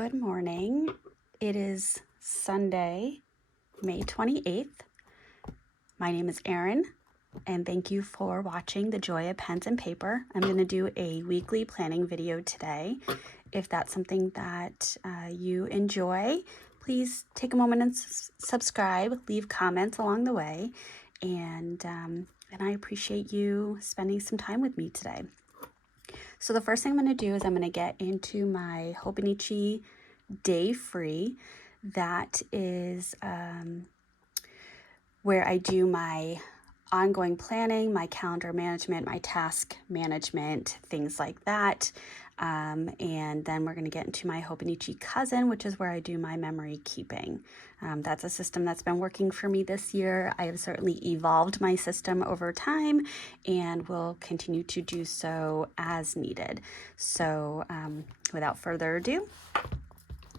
Good morning. It is Sunday, May 28th. My name is Erin, and thank you for watching The Joy of Pens and Paper. I'm going to do a weekly planning video today. If that's something that you enjoy, please take a moment and subscribe, leave comments along the way, and I appreciate you spending some time with me today. So the first thing I'm going to do is I'm going to get into my Hobonichi Day Free. That is where I do my ongoing planning, my calendar management, my task management, things like that. And then we're going to get into my Hobonichi Cousin, which is where I do my memory keeping. That's a system that's been working for me this year. I have certainly evolved my system over time and will continue to do so as needed. So without further ado,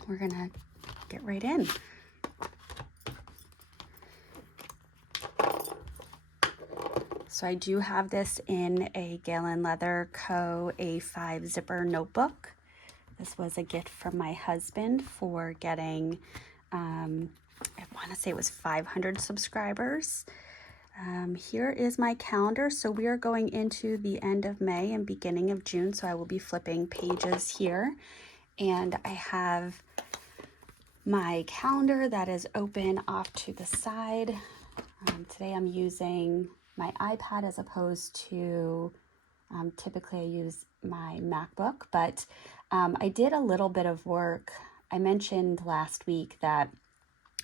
we're going to get right in. So I do have this in a Galen Leather Co. A5 zipper notebook. This was a gift from my husband for getting, I want to say it was 500 subscribers. Here is my calendar. So we are going into the end of May and beginning of June. So I will be flipping pages here. And I have my calendar that is open off to the side. Today I'm using my iPad as opposed to typically I use my MacBook, but I did a little bit of work. I mentioned last week that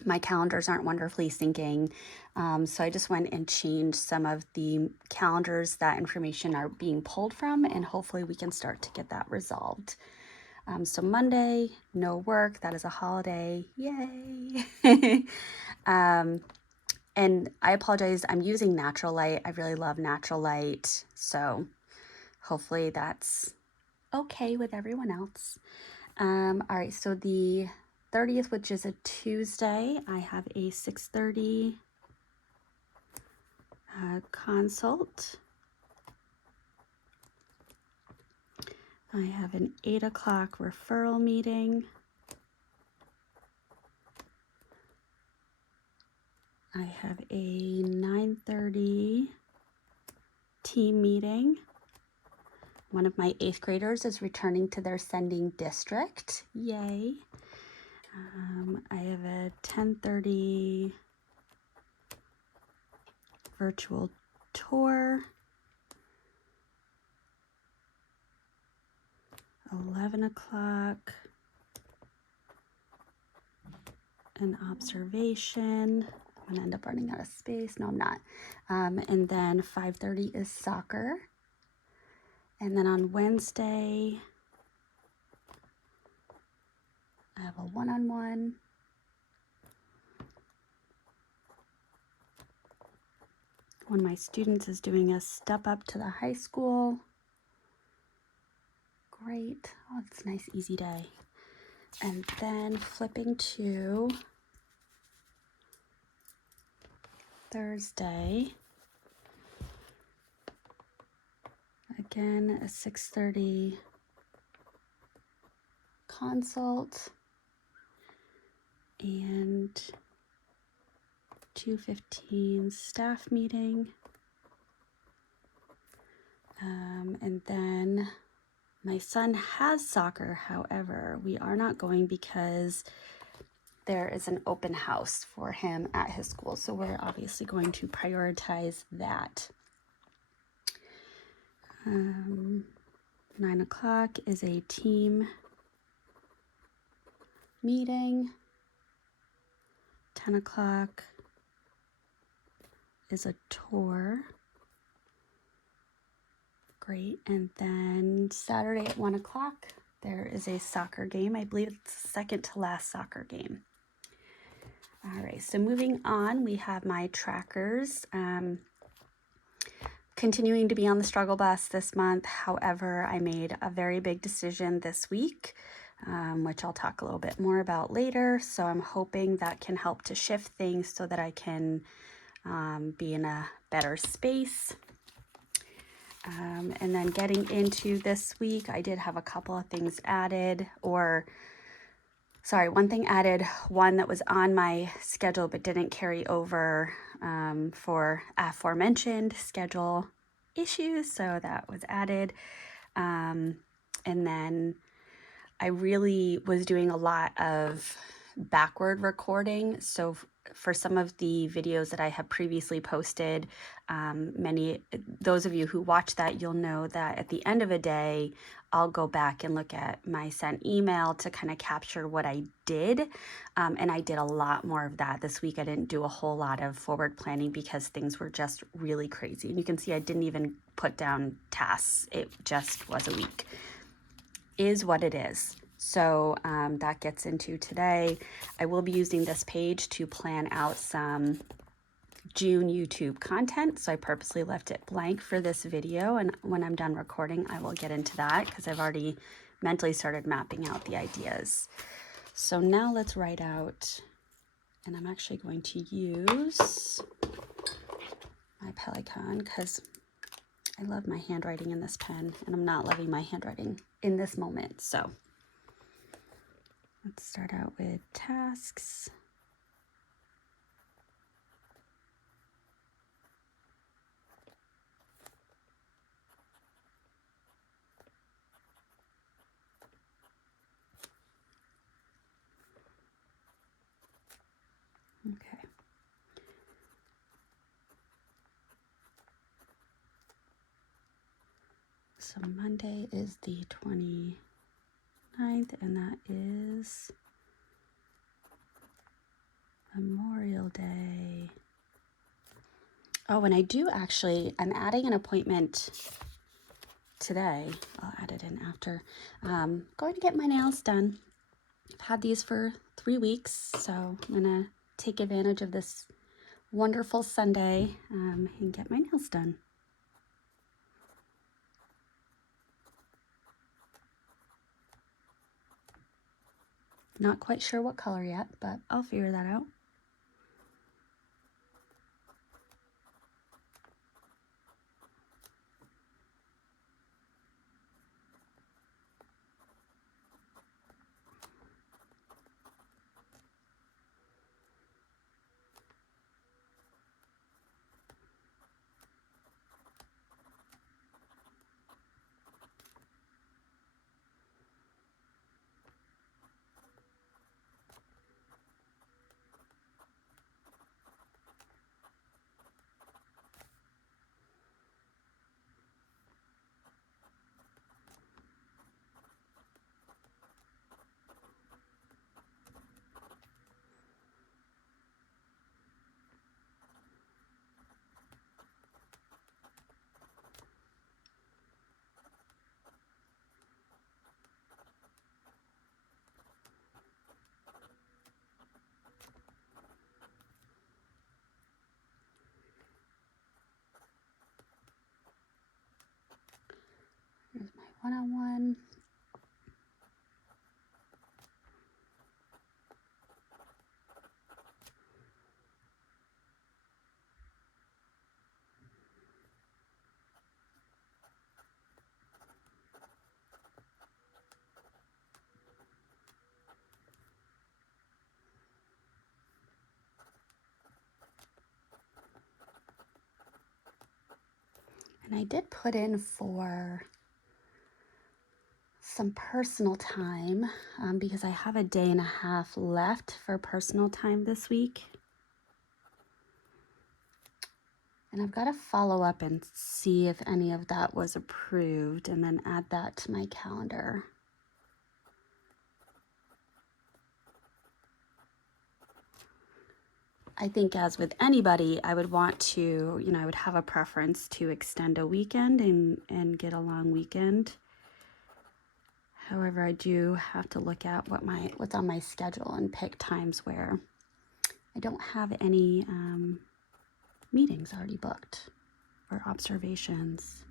my calendars aren't wonderfully syncing, so I just went and changed some of the calendars that information are being pulled from, and hopefully we can start to get that resolved. So Monday, no work. That is a holiday. Yay! And I apologize, I'm using natural light. I really love natural light, so hopefully that's okay with everyone else. All right, so the 30th, which is a Tuesday, I have a 6:30 consult. I have an 8 o'clock referral meeting. I have a 9:30 team meeting. One of my 8th graders is returning to their sending district. Yay. I have a 10:30 virtual tour. 11 o'clock an observation. I'm gonna end up running out of space. No, I'm not. And then 5:30 is soccer. And then on Wednesday, I have a one-on-one. One of my students is doing a step up to the high school. Great. Oh, it's a nice, easy day. And then flipping to Thursday. Again, a 6:30 consult and 2:15 staff meeting. And then my son has soccer. However, we are not going because there is an open house for him at his school. So we're obviously going to prioritize that. 9 o'clock is a team meeting. 10 o'clock is a tour. Great. And then Saturday at 1 o'clock, there is a soccer game. I believe it's the second to last soccer game. All right, so moving on, we have my trackers. Continuing to be on the struggle bus this month. However, I made a very big decision this week, which I'll talk a little bit more about later. So I'm hoping that can help to shift things so that I can be in a better space. And then getting into this week, I did have a couple of things added or Sorry, one thing added, one that was on my schedule but didn't carry over for aforementioned schedule issues, so that was added. And then I really was doing a lot of backward recording. So for some of the videos that I have previously posted, those of you who watch that, you'll know that at the end of a day, I'll go back and look at my sent email to kind of capture what I did. And I did a lot more of that this week. I didn't do a whole lot of forward planning because things were just really crazy. And you can see I didn't even put down tasks. It just was a week. Is what it is. So that gets into today. I will be using this page to plan out some June YouTube content. So I purposely left it blank for this video. And when I'm done recording, I will get into that because I've already mentally started mapping out the ideas. So now let's write out, and I'm actually going to use my Pelikan because I love my handwriting in this pen and I'm not loving my handwriting in this moment. So let's start out with tasks. Okay. So Monday is the 29th, and that is Memorial Day. Oh, and I'm adding an appointment today. I'll add it in after. Going to get my nails done. I've had these for 3 weeks, so I'm going to take advantage of this wonderful Sunday and get my nails done. Not quite sure what color yet, but I'll figure that out. Here's my one-on-one. And I did put in for some personal time because I have a day and a half left for personal time this week. And I've got to follow up and see if any of that was approved and then add that to my calendar. I think as with anybody, I would want to, I would have a preference to extend a weekend and get a long weekend. However, I do have to look at what's on my schedule and pick times where I don't have any meetings already booked or observations.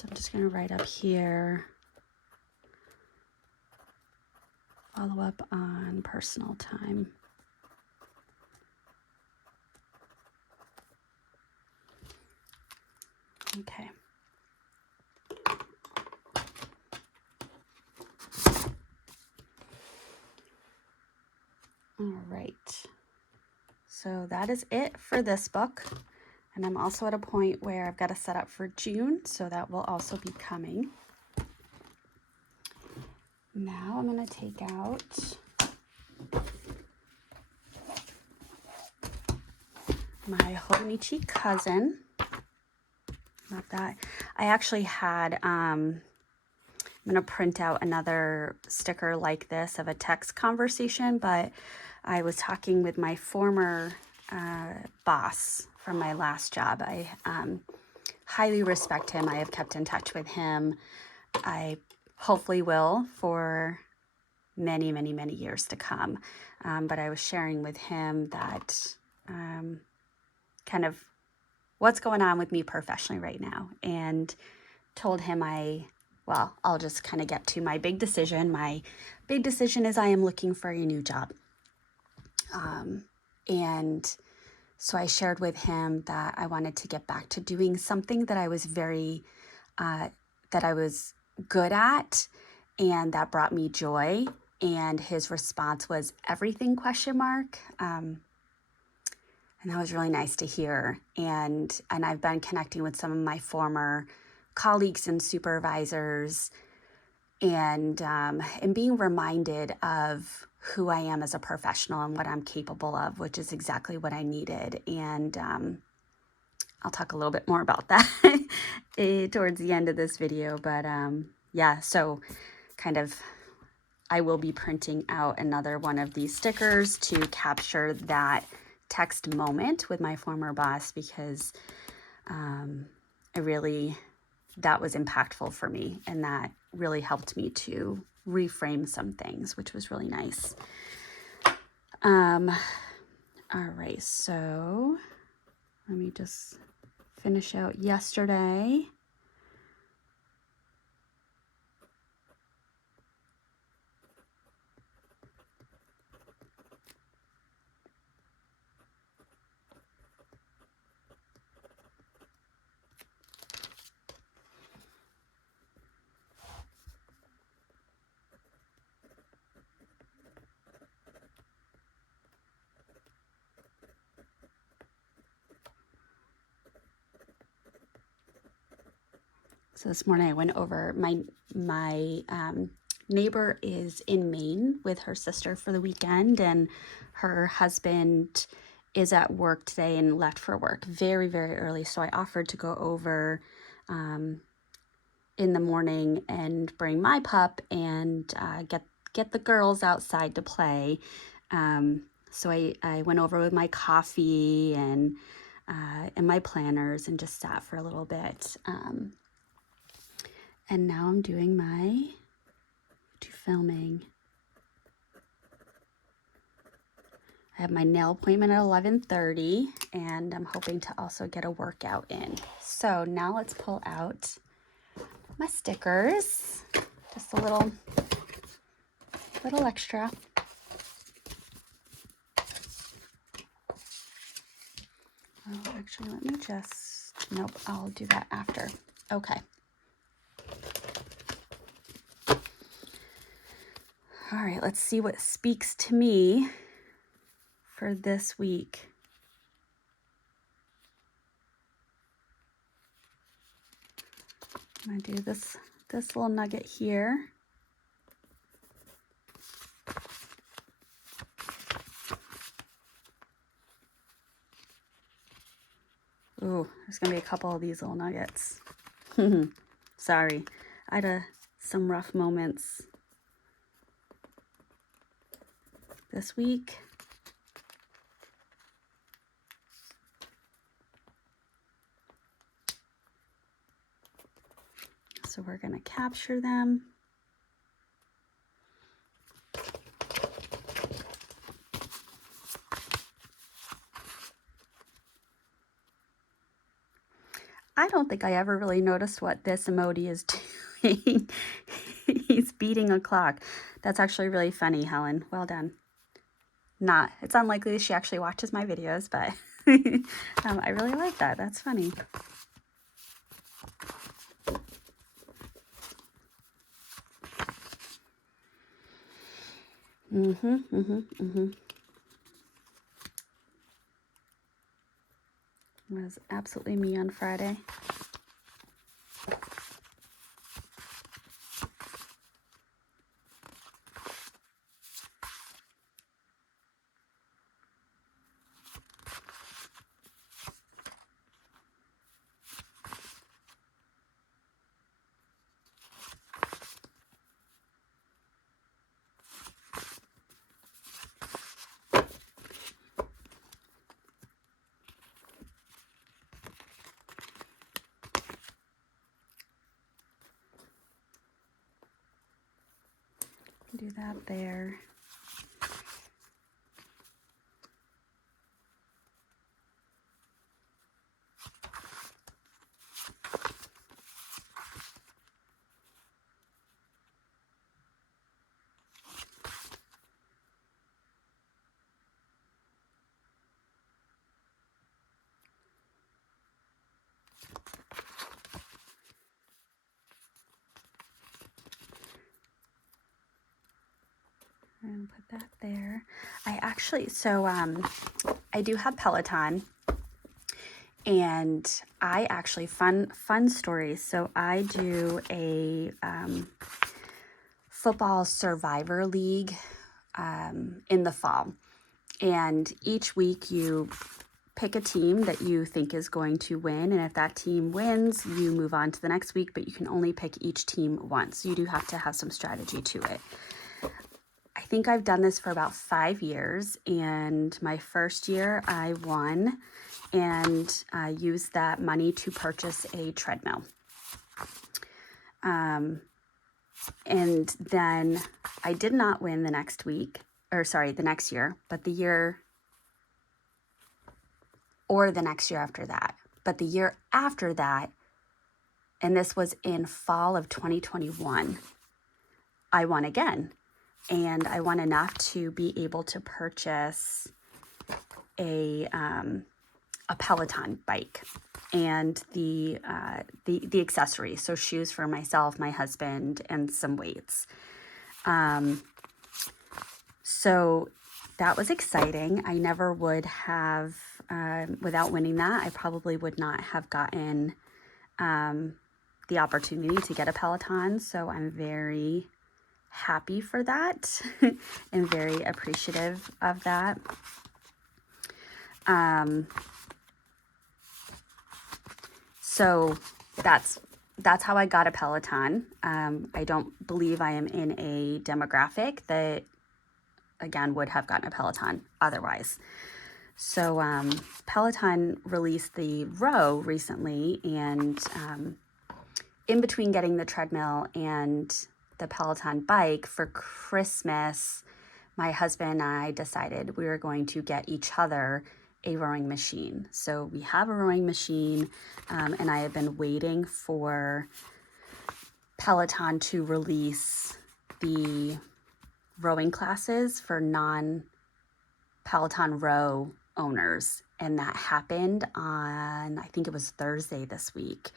So I'm just going to write up here, follow up on personal time. Okay. All right. So that is it for this book. And I'm also at a point where I've got to set up for June, so that will also be coming. Now I'm going to take out my Hobonichi Cousin. Love that. I actually had, I'm going to print out another sticker like this of a text conversation, but I was talking with my former boss from my last job. I highly respect him. I have kept in touch with him. I hopefully will for many, many, many years to come. But I was sharing with him that kind of what's going on with me professionally right now, and told him I'll just kind of get to my big decision. My big decision is I am looking for a new job. And so I shared with him that I wanted to get back to doing something that I was that I was good at and that brought me joy. And his response was everything ? And that was really nice to hear. And I've been connecting with some of my former colleagues and supervisors, and being reminded of who I am as a professional and what I'm capable of, which is exactly what I needed. And I'll talk a little bit more about that towards the end of this video. But yeah, so kind of I will be printing out another one of these stickers to capture that text moment with my former boss, because that was impactful for me, and that really helped me to reframe some things, which was really nice. All right, so let me just finish out yesterday. So this morning I went over, my neighbor is in Maine with her sister for the weekend, and her husband is at work today and left for work very, very early. So I offered to go over in the morning and bring my pup and get the girls outside to play. So I went over with my coffee and my planners and just sat for a little bit. And now I'm doing my filming. I have my nail appointment at 11:30, and I'm hoping to also get a workout in. So now let's pull out my stickers. Just a little extra. Oh, actually, let me nope, I'll do that after. Okay. All right, let's see what speaks to me for this week. I'm gonna do this little nugget here. Ooh, there's gonna be a couple of these little nuggets. Sorry, I had some rough moments this week. So we're gonna capture them. I don't think I ever really noticed what this emoji is doing. He's beating a clock. That's actually really funny, Helen. Well done. It's unlikely she actually watches my videos, but I really like that. That's funny. It was absolutely me on Friday. Do that there. And put that there. I do have Peloton, and I actually, fun stories. So I do a football survivor league in the fall. And each week you pick a team that you think is going to win. And if that team wins, you move on to the next week, but you can only pick each team once. You do have to have some strategy to it. I think I've done this for about 5 years, and my first year I won and used that money to purchase a treadmill. And then I did not win the next year, but the year after that. But the year after that, and this was in fall of 2021, I won again. And I won enough to be able to purchase a Peloton bike and the accessories, so shoes for myself, my husband, and some weights. So that was exciting. I never would have, without winning that, I probably would not have gotten the opportunity to get a Peloton. So I'm very happy for that and very appreciative of that. So that's how I got a Peloton. I don't believe I am in a demographic that, again, would have gotten a Peloton otherwise. So Peloton released the Row recently, and in between getting the treadmill and the Peloton bike for Christmas, my husband and I decided we were going to get each other a rowing machine. So we have a rowing machine, and I have been waiting for Peloton to release the rowing classes for non-Peloton Row owners, and that happened on, I think it was Thursday this week.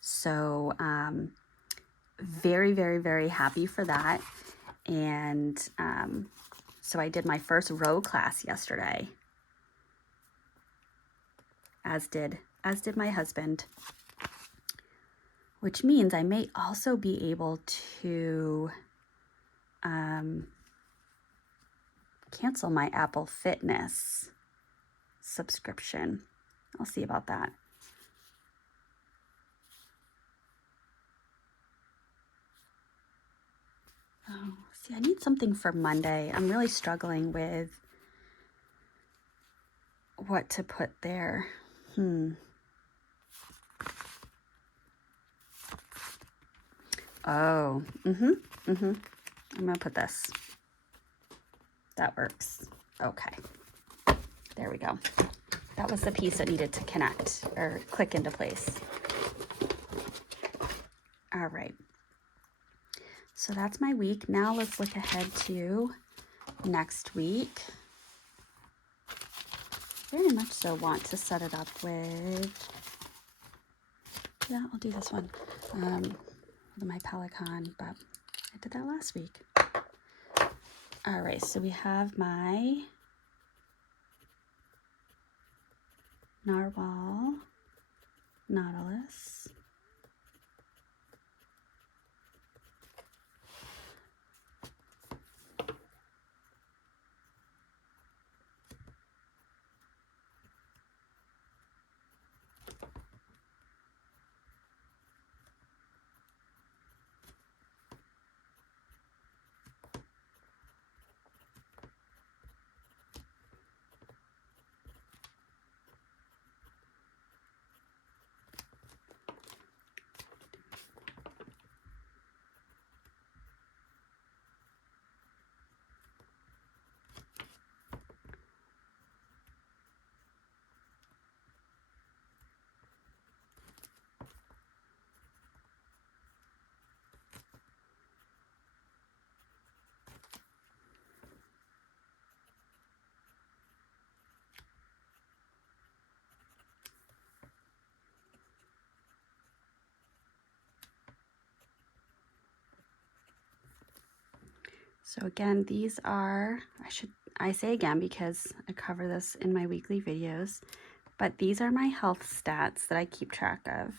So very, very, very happy for that. And so I did my first row class yesterday, as did my husband, which means I may also be able to cancel my Apple Fitness subscription. I'll see about that. Oh, see, I need something for Monday. I'm really struggling with what to put there. Oh, I'm gonna put this. That works. Okay, there we go. That was the piece that needed to connect or click into place. All right. So that's my week. Now let's look ahead to next week. Very much so want to set it up with, yeah, I'll do this one, with my Peloton, but I did that last week. All right, so we have my Narwhal Nautilus. So again, these are, I say again because I cover this in my weekly videos, but these are my health stats that I keep track of.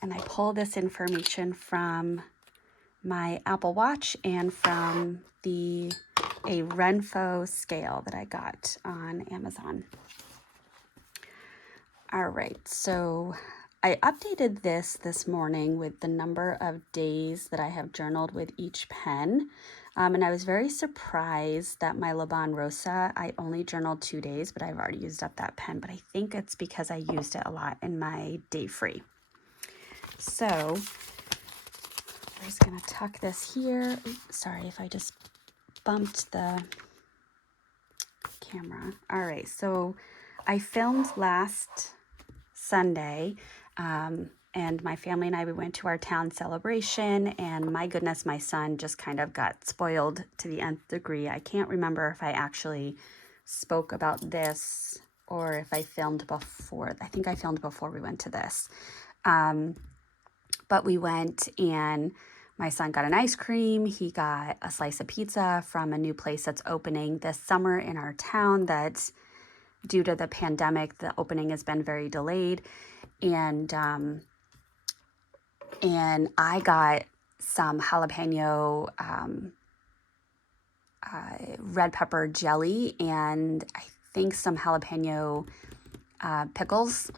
And I pull this information from my Apple Watch and from a Renpho scale that I got on Amazon. All right, so I updated this morning with the number of days that I have journaled with each pen. And I was very surprised that my Laban Rosa, I only journaled 2 days, but I've already used up that pen. But I think it's because I used it a lot in my day free. So I'm just going to tuck this here. Oops, sorry if I just bumped the camera. All right, so I filmed last Sunday, and my family and I, we went to our town celebration, and my goodness, my son just kind of got spoiled to the nth degree. I can't remember if I actually spoke about this or if I filmed before. I think I filmed before we went to this. But we went and my son got an ice cream. He got a slice of pizza from a new place that's opening this summer in our town that, due to the pandemic, the opening has been very delayed. And I got some jalapeno red pepper jelly and I think some jalapeno pickles.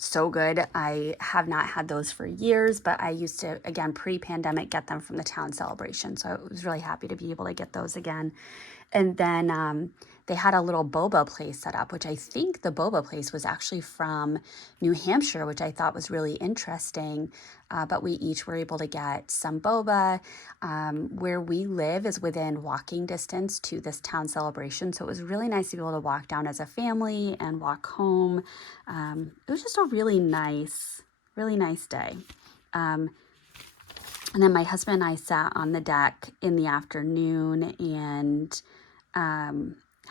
So good. I have not had those for years, but I used to, again, pre-pandemic, get them from the town celebration. So I was really happy to be able to get those again. And then they had a little boba place set up, which I think the boba place was actually from New Hampshire, which I thought was really interesting. But we each were able to get some boba. Where we live is within walking distance to this town celebration. So it was really nice to be able to walk down as a family and walk home. It was just a really nice day. And then my husband and I sat on the deck in the afternoon and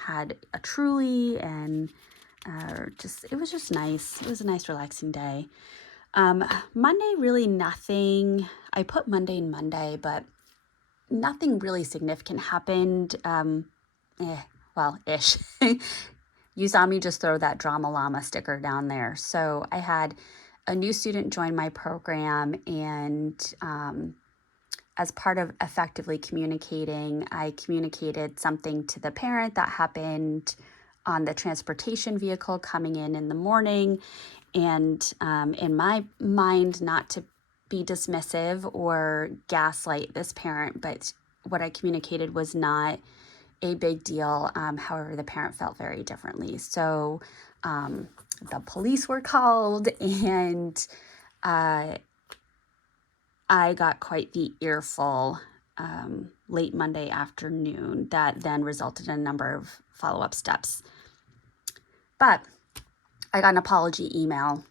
had a Truly, and it was just nice. It was a nice, relaxing day. Monday, really nothing. I put Monday and Monday, but nothing really significant happened. Ish. You saw me just throw that Drama Llama sticker down there. So I had a new student join my program, and as part of effectively communicating, I communicated something to the parent that happened on the transportation vehicle coming in the morning. And in my mind, not to be dismissive or gaslight this parent, but what I communicated was not a big deal. However, the parent felt very differently. So the police were called, and I got quite the earful late Monday afternoon that then resulted in a number of follow-up steps. But I got an apology email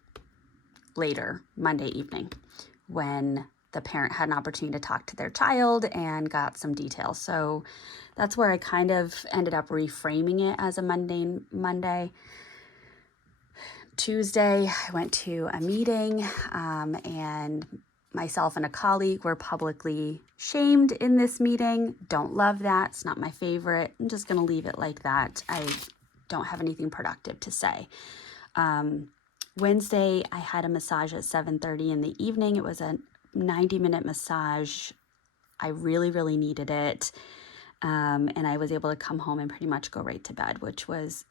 later Monday evening when the parent had an opportunity to talk to their child and got some details. So that's where I kind of ended up reframing it as a mundane Monday. Tuesday, I went to a meeting and myself and a colleague were publicly shamed in this meeting. Don't love that. It's not my favorite. I'm just going to leave it like that. I don't have anything productive to say. Wednesday, I had a massage at 7:30 in the evening. It was a 90-minute massage. I really, really needed it. And I was able to come home and pretty much go right to bed, which was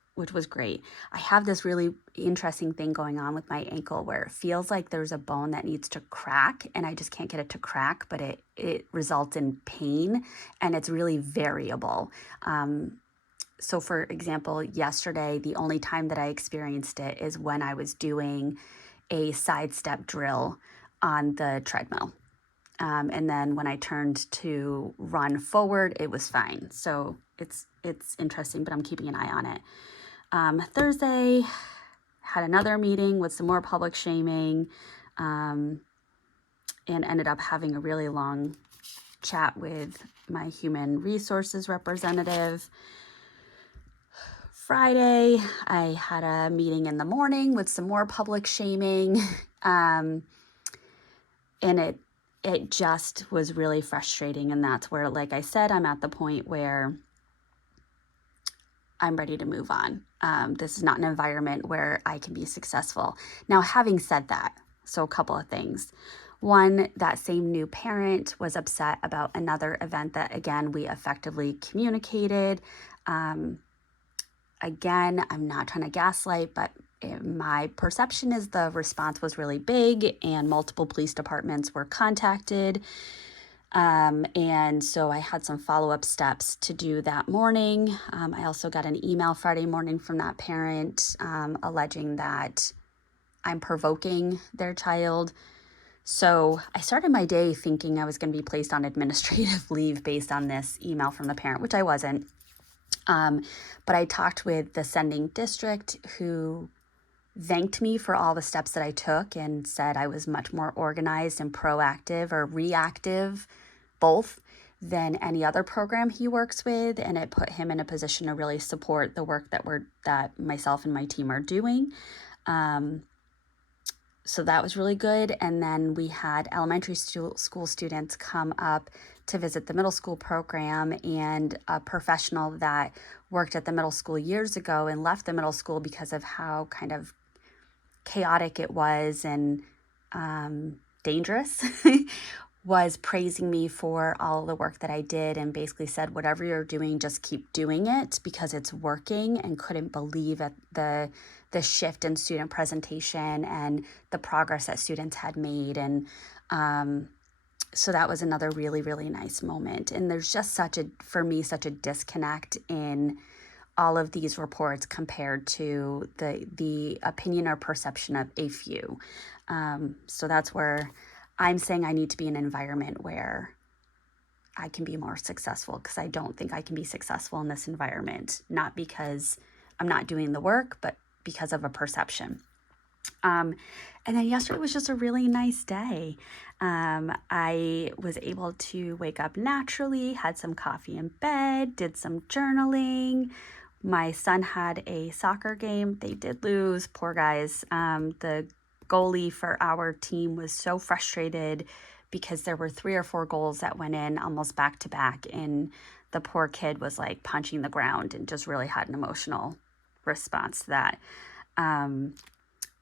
great. I have this really interesting thing going on with my ankle where it feels like there's a bone that needs to crack and I just can't get it to crack, but it results in pain and it's really variable. So for example, yesterday, the only time that I experienced it is when I was doing a sidestep drill on the treadmill. And then when I turned to run forward, it was fine. So it's interesting, but I'm keeping an eye on it. Thursday, had another meeting with some more public shaming, and ended up having a really long chat with my human resources representative. Friday, I had a meeting in the morning with some more public shaming, and it just was really frustrating. And that's where, like I said, I'm at the point where I'm ready to move on. This is not an environment where I can be successful. Now, having said that, so a couple of things. One, that same new parent was upset about another event that, again, we effectively communicated. Again, I'm not trying to gaslight, but my perception is the response was really big and multiple police departments were contacted. And so I had some follow-up steps to do that morning. I also got an email Friday morning from that parent alleging that I'm provoking their child. So I started my day thinking I was going to be placed on administrative leave based on this email from the parent, which I wasn't. But I talked with the sending district who thanked me for all the steps that I took and said I was much more organized and proactive or reactive, both, than any other program he works with. And it put him in a position to really support the work that myself and my team are doing. So that was really good. And then we had elementary school students come up to visit the middle school program, and a professional that worked at the middle school years ago and left the middle school because of how kind of chaotic it was and dangerous was praising me for all the work that I did and basically said, whatever you're doing, just keep doing it because it's working, and couldn't believe at the shift in student presentation and the progress that students had made. And so that was another really, really nice moment. And there's just for me, such a disconnect in all of these reports compared to the opinion or perception of a few. So that's where I'm saying I need to be in an environment where I can be more successful, because I don't think I can be successful in this environment, not because I'm not doing the work, but because of a perception. And then yesterday was just a really nice day. I was able to wake up naturally, had some coffee in bed, did some journaling. My son had a soccer game. They did lose, poor guys. The goalie for our team was so frustrated because there were 3 or 4 goals that went in almost back to back, and the poor kid was like punching the ground and just really had an emotional response to that.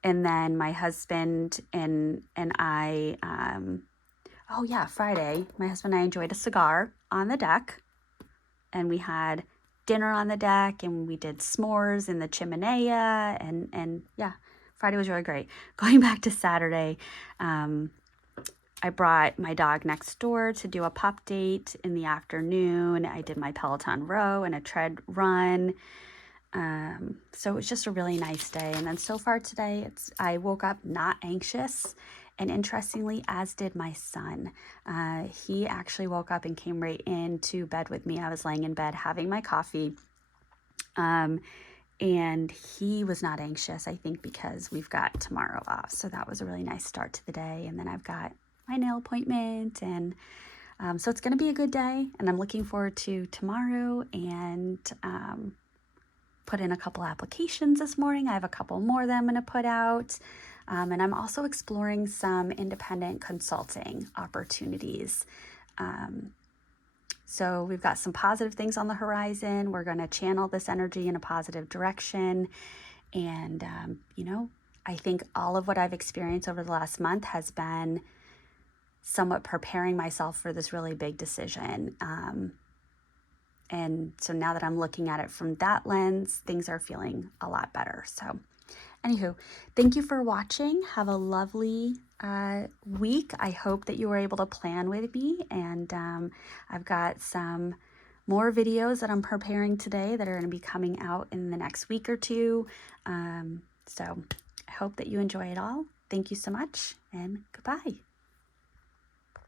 And then my husband and I, Friday, my husband and I enjoyed a cigar on the deck, and we had dinner on the deck, and we did s'mores in the chimenea, and Friday was really great. Going back to Saturday, I brought my dog next door to do a pup date in the afternoon. I did my Peloton row and a tread run. So it was just a really nice day. And then so far today, I woke up not anxious, and interestingly, as did my son. He actually woke up and came right into bed with me. I was laying in bed having my coffee. And he was not anxious, I think, because we've got tomorrow off. So that was a really nice start to the day. And then I've got my nail appointment. And so it's going to be a good day. And I'm looking forward to tomorrow, and put in a couple applications this morning. I have a couple more that I'm going to put out. And I'm also exploring some independent consulting opportunities. So we've got some positive things on the horizon. We're going to channel this energy in a positive direction. And, I think all of what I've experienced over the last month has been somewhat preparing myself for this really big decision. And so now that I'm looking at it from that lens, things are feeling a lot better. So anywho, thank you for watching. Have a lovely week. I hope that you were able to plan with me. And I've got some more videos that I'm preparing today that are going to be coming out in the next week or two. So I hope that you enjoy it all. Thank you so much, and goodbye.